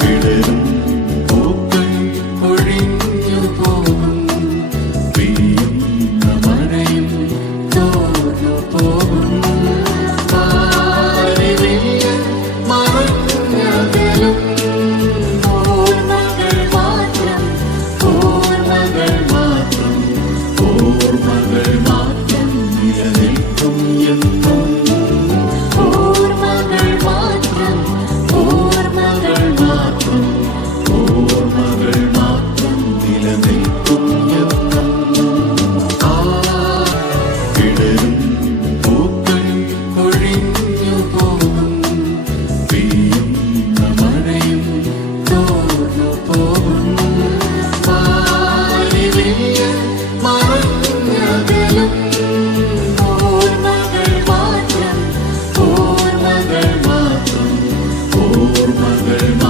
വിടരും പൂക്കൾ ഒഴിഞ്ഞു പോകും, പെയ്യുന്ന മഴയും തോർന്നു പോകും. മറഞ്ഞകലും ഓർമ്മകൾ മാത്രം, ഓർമ്മകൾ മാത്രം, ഓർമ്മകൾ മാത്രം നിലനിൽക്കും എന്നും. ഓർമ്മകൾ മാത്രം, ഓർമ്മകൾ മാത്രം, ഓർമ്മകൾ മാത്രം നിലനിൽക്കും എന്നും. വിടരും പൂക്കൾ ഒഴിഞ്ഞു പോകും, പെയ്യുന്ന മഴയും തോർന്നു പോകും. മറഞ്ഞകലും ഓർമ്മകൾ മാത്രം, ഓർമ്മകൾ മാത്രം, ഓർമ്മകൾ മാത്രം.